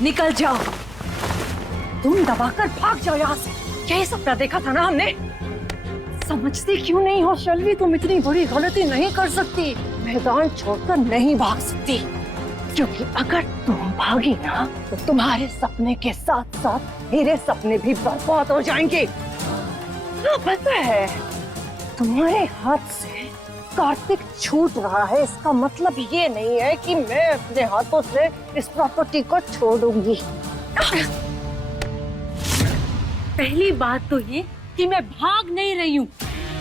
निकल जाओ। तुम दबाकर भाग जाओ यहाँ से। यही सपना देखा था ना हमने। समझती क्यों नहीं हो शैलवी, तुम इतनी बड़ी गलती नहीं कर सकती। मैदान छोड़कर नहीं भाग सकती, क्योंकि अगर तुम भागी ना तो तुम्हारे सपने के साथ साथ मेरे सपने भी बर्बाद हो जाएंगे। पता है, तुम्हारे हाथ से कार्तिक छूट रहा है, इसका मतलब ये नहीं है कि मैं अपने हाथों से इस प्रॉपर्टी को छोड़ दूंगी। पहली बात तो ये कि मैं भाग नहीं रही हूँ,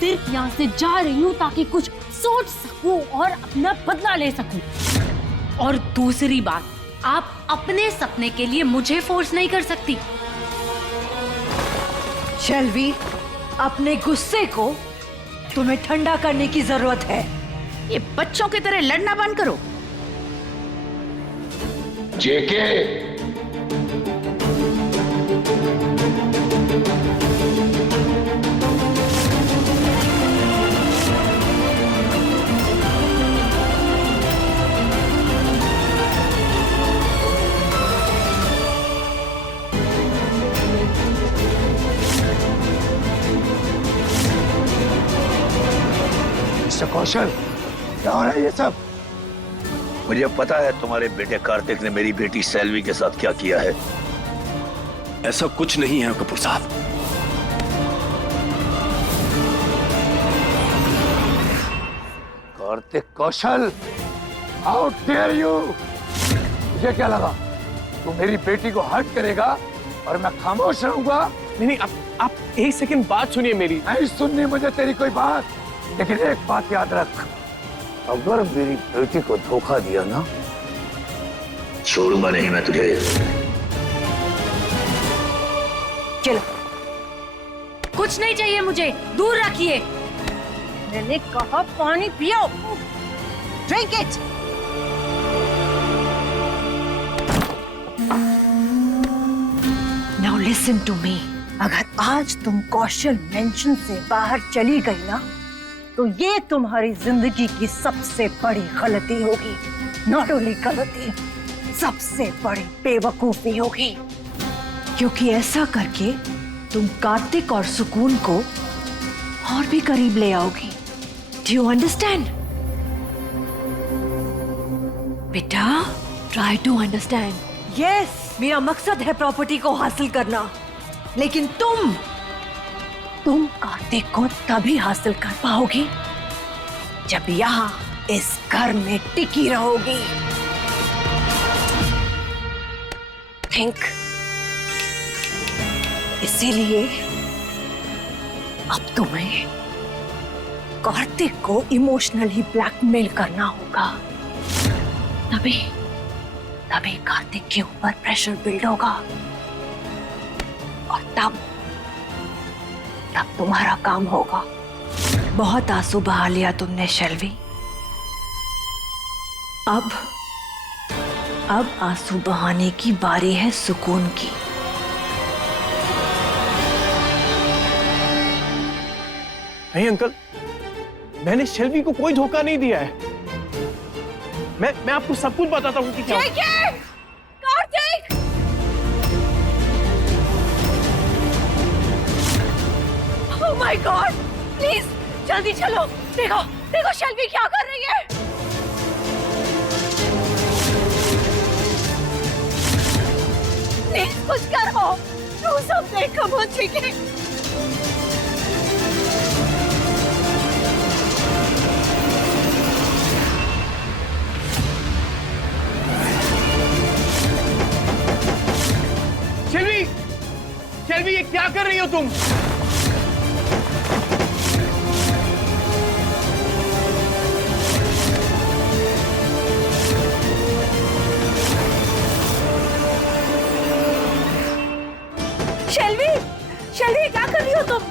सिर्फ यहाँ से जा रही हूँ ताकि कुछ सोच सकूं और अपना बदला ले सकूं। और दूसरी बात, आप अपने सपने के लिए मुझे फोर्स नहीं कर सकती। शैलवी, अपने गुस्से को तुम्हें ठंडा करने की जरूरत है। ये बच्चों की तरह लड़ना बंद करो। जेके, मिस्टर कौशल, क्या हो रहा है ये सब? मुझे पता है तुम्हारे बेटे कार्तिक ने मेरी बेटी सैलवी के साथ क्या किया है। ऐसा कुछ नहीं है कपूर साहब। कार्तिक कौशल, हाउ डेयर यू! मुझे क्या लगा तू मेरी बेटी को हर्ट करेगा और मैं खामोश रहूंगा? नहीं, आप एक सेकंड बात सुनिए मेरी। नहीं सुननी मुझे तेरी कोई बात, लेकिन एक बात याद रख, अगर मेरी बेटी को धोखा दिया ना, छोड़ूंगा नहीं मैं तुझे। चलो। कुछ नहीं चाहिए मुझे, दूर रखिए। मैंने कहा पानी पियो। Drink it. Now listen to me. अगर आज तुम कौशल मेंशन से बाहर चली गई ना, तो ये तुम्हारी जिंदगी की सबसे बड़ी गलती होगी। नॉट ओनली गलती, सबसे बड़ी बेवकूफी होगी, क्योंकि ऐसा करके तुम कार्तिक और सुकून को और भी करीब ले आओगी। Do you understand? बेटा, ट्राई टू अंडरस्टैंड। यस, मेरा मकसद है प्रॉपर्टी को हासिल करना, लेकिन तुम कार्तिक को तभी हासिल कर पाओगी जब यहाँ इस घर में टिकी रहोगी। थिंक। इसीलिए अब तुम्हें कार्तिक को इमोशनली ब्लैकमेल करना होगा, तभी कार्तिक के ऊपर प्रेशर बिल्ड होगा, और तब तुम्हारा काम होगा। बहुत आंसू बहा लिया तुमने शैलवी, अब आंसू बहाने की बारी है सुकून की। नहीं अंकल, मैंने शैलवी को कोई धोखा नहीं दिया है। मैं आपको सब कुछ बताता हूँ कि क्या। Kartik! Oh my God! Please जल्दी चलो। देखो शैलवी क्या कर रही है। प्लीज कुछ करो। Do something, come on, JK. शैलवी, ये क्या कर रही हो तुम? शैलवी क्या कर रही हो तुम?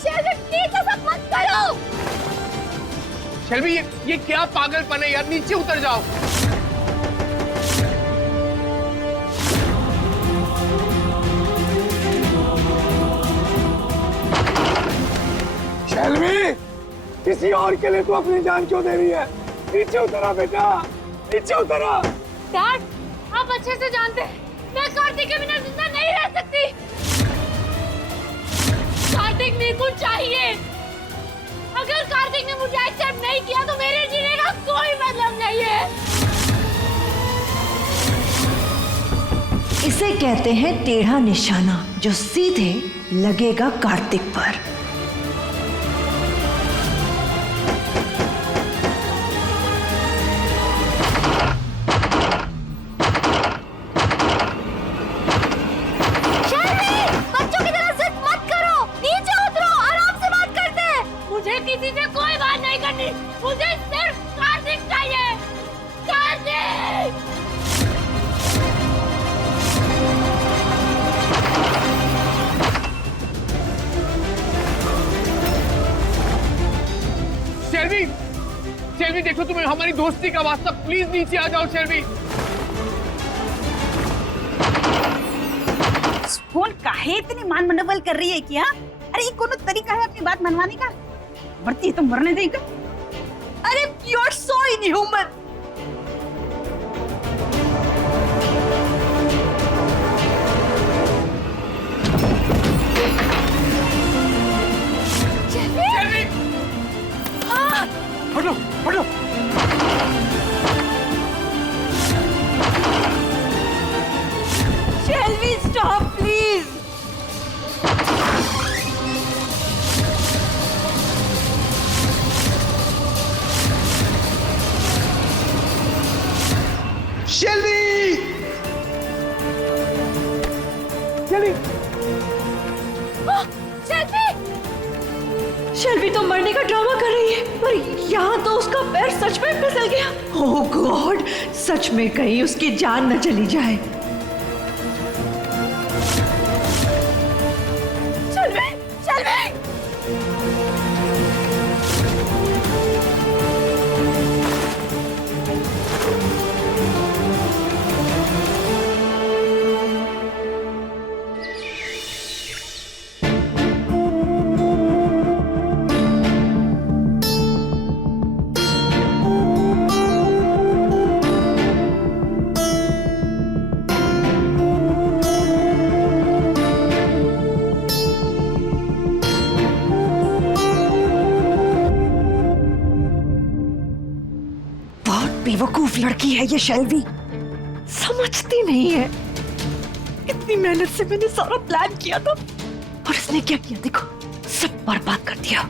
शैलवी प्लीज ऐसा मत करो। शैलवी, ये क्या पागलपन है यार, नीचे उतर जाओ। शैलवी, किसी और के लिए तू अपनी जान क्यों दे रही है? नीचे उतरा बेटा, नीचे उतरा। डैड, आप अच्छे से जानते हैं मैं कार्तिक के बिना जिंदा नहीं रह सकती। कार्तिक मेरे को चाहिए। अगर कार्तिक ने मुझे एक्सेप्ट नहीं किया तो मेरे जीने का कोई मतलब नहीं है। इसे कहते हैं टेढ़ा निशाना, जो सीधे लगेगा कार्तिक पर। बच्चों की तरह जिद मत करो, नीचे उतरो, आराम से बात करते हैं। मुझे किसी से कोई बात नहीं करनी, मुझे सिर्फ कार्तिक चाहिए। कार्तिक! शेल्वी, शेल्वी देखो, तुम्हें हमारी दोस्ती का वास्ता, प्लीज नीचे आ जाओ शेल्वी। फोन काहे इतनी मान मनोबल कर रही है क्या? अरे ये कोनो तरीका है अपनी बात मनवाने का? मरती है तो मरने देगा। अरे यू आर सो इनह्यूमन। हटो, हटो। शेल्वी स्टॉप प्लीज। शेल्वी! शेल्वी! शेल्वी तो मरने का ड्रामा कर रही है, पर यहाँ तो उसका पैर सच में फिसल गया। ओह गॉड, सच में कहीं उसकी जान न चली जाए। शेल्वी, शेल्वी! बेवकूफ लड़की है ये शेल्वी, समझती नहीं है। इतनी मेहनत से मैंने सारा प्लान किया था और इसने क्या किया देखो, सब बर्बाद कर दिया।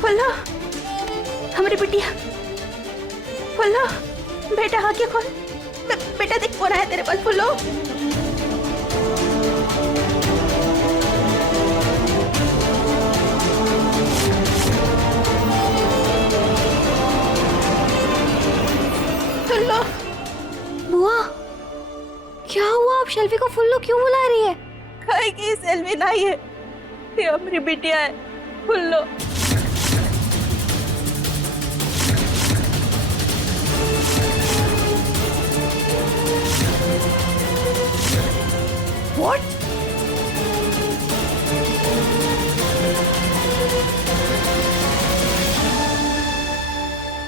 फुल्लू, हमारी बिटिया। फुल्लो, बेटा आंखें खोल। बेटा देख कौन आया तेरे पास। फुल्लो, फुल्लो। बुआ, क्या हुआ? आप शेल्वी को फुल्लू क्यों बुला रही है? कहे की सेल्वी नहीं है, ये हमारी बिटिया है। खुल लो। What?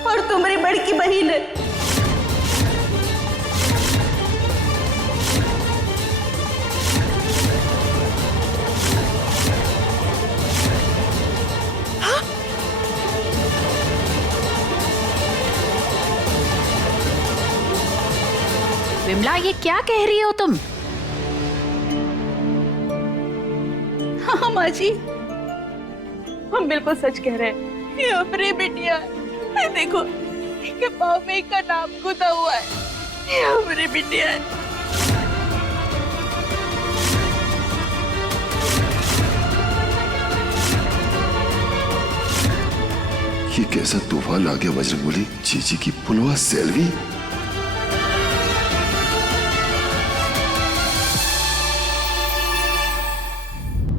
और तुम्हारी बड़की बहन है। विमला, ये क्या कह रही हो तुम? हाँ माँ जी, हम बिल्कुल सच कह रहे हैं। ये अपनी बिटिया है। देखो, इसके पाँव में इसका नाम गुदा हुआ है। ये हमारी बिटिया है। ये कैसा तूफान आ गया बजरंगबली? जीजी की पुलवा सेल्वी।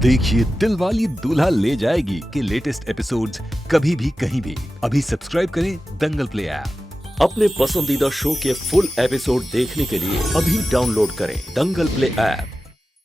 देखिए दिलवाली दूल्हा ले जाएगी के लेटेस्ट एपिसोड्स कभी भी कहीं भी। अभी सब्सक्राइब करें दंगल प्ले ऐप। अपने पसंदीदा शो के फुल एपिसोड देखने के लिए अभी डाउनलोड करें दंगल प्ले ऐप।